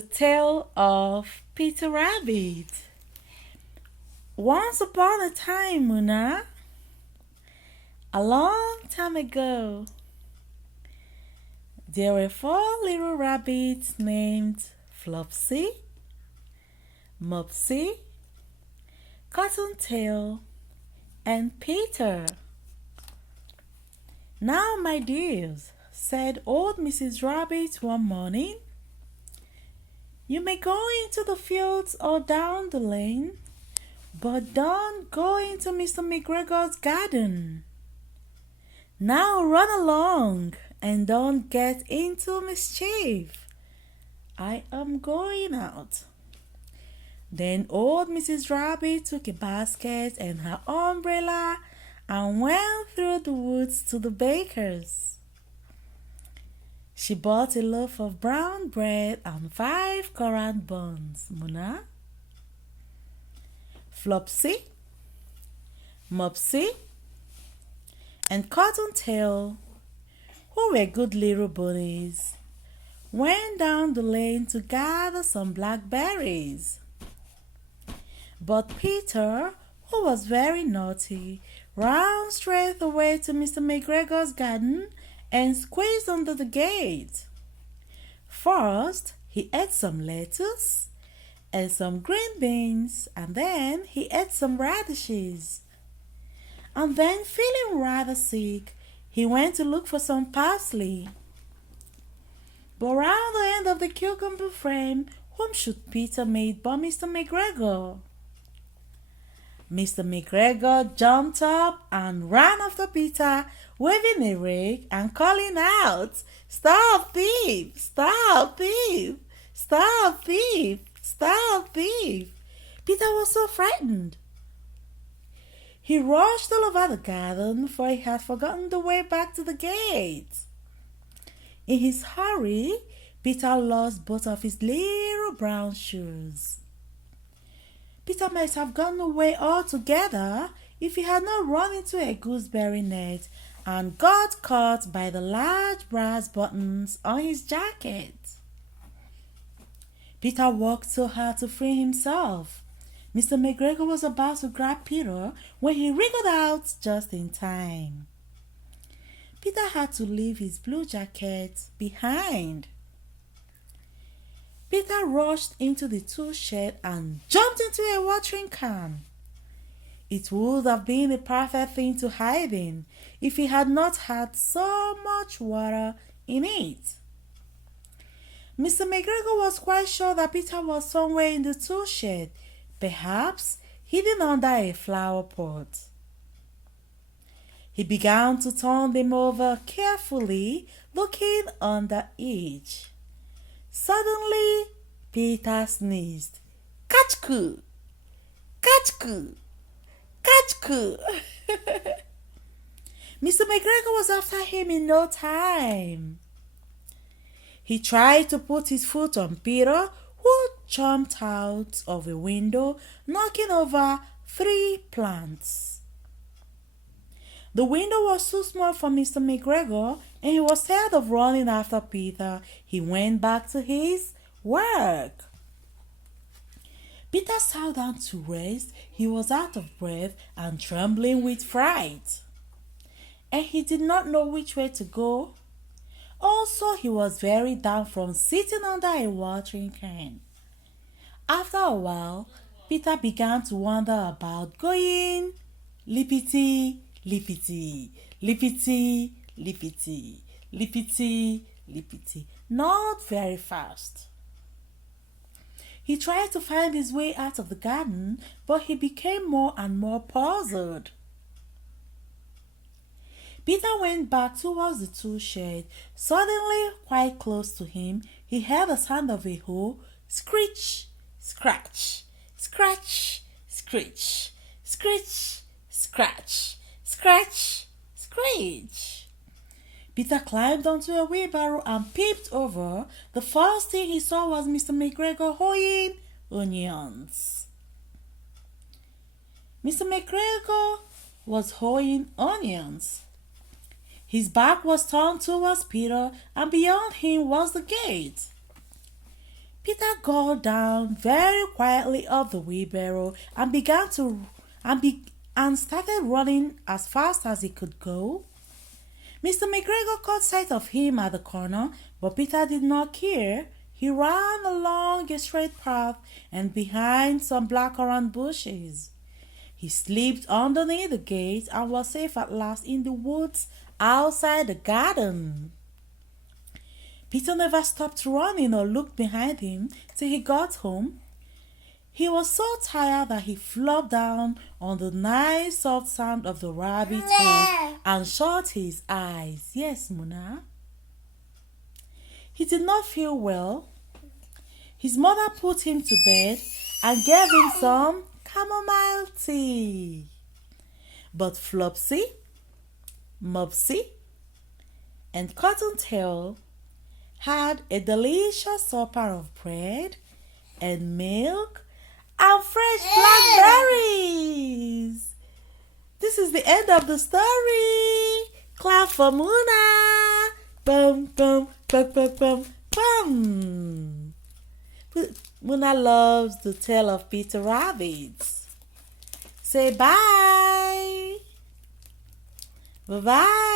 The Tale of Peter Rabbit. Once upon a time, Muna, a long time ago, there were four little rabbits named Flopsy, Mopsy, Cottontail, and Peter. Now, my dears, said old Mrs. Rabbit one morning, you may go into the fields or down the lane, but don't go into Mr. McGregor's garden. Now run along and don't get into mischief. I am going out. Then old Mrs. Rabbit took a basket and her umbrella and went through the woods to the baker's. She bought a loaf of brown bread and 5 currant buns, Muna. Flopsy, Mopsy, and Cottontail, who were good little bunnies, went down the lane to gather some blackberries. But Peter, who was very naughty, ran straight away to Mr. McGregor's garden and squeezed under the gate. First, he ate some lettuce and some green beans, and then he ate some radishes. And then, feeling rather sick, he went to look for some parsley. But round the end of the cucumber frame, whom should Peter meet but Mr. McGregor? Mr. McGregor jumped up and ran after Peter, waving a rake and calling out, "Stop thief! Stop thief! Stop thief! Stop thief!" Peter was so frightened. He rushed all over the garden, for he had forgotten the way back to the gate. In his hurry, Peter lost both of his little brown shoes. Peter might have gone away altogether if he had not run into a gooseberry net and got caught by the large brass buttons on his jacket. Peter worked so hard to free himself. Mr. McGregor was about to grab Peter when he wriggled out just in time. Peter had to leave his blue jacket behind. Peter rushed into the tool shed and jumped into a watering can. It would have been a perfect thing to hide in if he had not had so much water in it. Mr. McGregor was quite sure that Peter was somewhere in the tool shed, perhaps hidden under a flower pot. He began to turn them over carefully, looking under each. Suddenly, Peter sneezed. Kachku! Kachku! Kachku! Mr. McGregor was after him in no time. He tried to put his foot on Peter, who jumped out of a window, knocking over 3 plants. The window was too small for Mr. McGregor, and he was tired of running after Peter. He went back to his work. Peter sat down to rest. He was out of breath and trembling with fright, and he did not know which way to go. Also, he was very down from sitting under a watering can. After a while, Peter began to wander about, going lippity, lippity, lippity, lippity, lippity, lippity, not very fast. He tried to find his way out of the garden, but he became more and more puzzled. Peter went back towards the tool shed. Suddenly, quite close to him, he heard the sound of a hoe. Screech, scratch, scratch, screech, screech, scratch, scratch, screech. Peter climbed onto a wheelbarrow and peeped over. The first thing he saw was Mr. McGregor hoeing onions. Mr. McGregor was hoeing onions. His back was turned towards Peter, and beyond him was the gate. Peter got down very quietly off the wheelbarrow and and started running as fast as he could go. Mr. McGregor caught sight of him at the corner, but Peter did not care. He ran along a straight path and behind some blackcurrant bushes. He slipped underneath the gate and was safe at last in the woods outside the garden. Peter never stopped running or looked behind him till he got home. He was so tired that he flopped down on the nice soft sand of the rabbit hole and shut his eyes. Yes, Muna. He did not feel well. His mother put him to bed and gave him some chamomile tea. But Flopsy, Mopsy, and Cottontail had a delicious supper of bread and milk and fresh blackberries. This is the end of the story. Clap for Muna. Bum, bum, bum, bum, bum, bum. Muna loves the tale of Peter Rabbit. Say bye. Bye-bye.